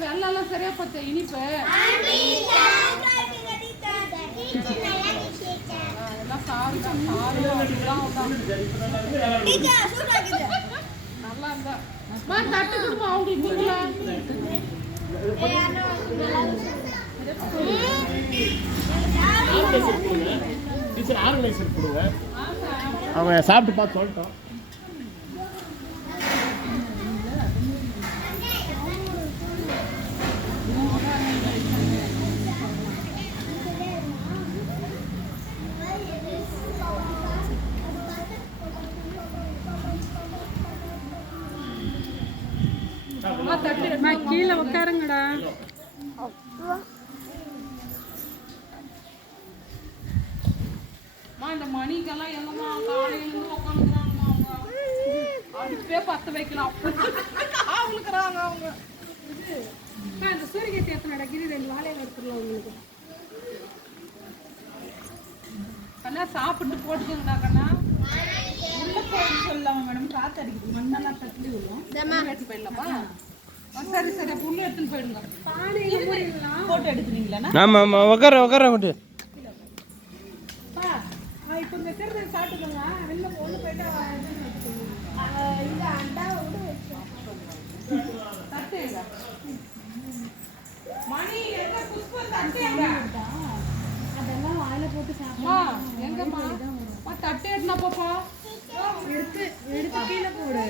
வெள்ளம் சரியா போச்சு இனிப்பு? எல்லாம் சாப்பிட்டா நல்லா இருந்தா தட்டு கொடுமா அவங்களுக்கு டீச்சர் அவங்க சாப்பிட்டு பார்த்து சொல்லிட்டோம். அம்மா கீழே உட்காருங்கடா அம்மா இந்த மணிக்கெல்லாம் எங்கம்மா காலையில உட்காந்துக்கிறாங்கம்மா அவங்க அடுப்பே பத்து வைக்கலாம் அவங்களுக்குறாங்க அவங்க இந்த சூரியகத்தை எத்தனை அடக்கிரி ரெண்டு வாழையில எடுத்துடலாம் உங்களுக்கு கண்ணா சாப்பிட்டு போட்டுக்கோங்கடா கண்ணா உள்ள போய் சொல்லலாம் மேடம் காத்து அடிக்குது மண்ணெல்லாம் தட்டி விடும் எடுத்து போயிடலாமா சரி சரி புல்லு எடுத்துன்னு போயிடுங்க. போட்டோ எடுத்துனீங்களா ஆமாம் ஆமாம் உக்கார உக்கார விட்டு இப்போ இந்த திருநெல் சாப்பிட்டுக்கோங்க. வெளில ஒன்று போயிட்டு இந்த அண்டா விட தட்டுங்க மணி எங்க புஷ்பம் தட்டுங்க அதெல்லாம் வாயில போட்டு சாப்பிடுமா எங்கம்மா? தட்டு எடுனா பாப்பா எடுத்து எடுத்து கீழே போடு.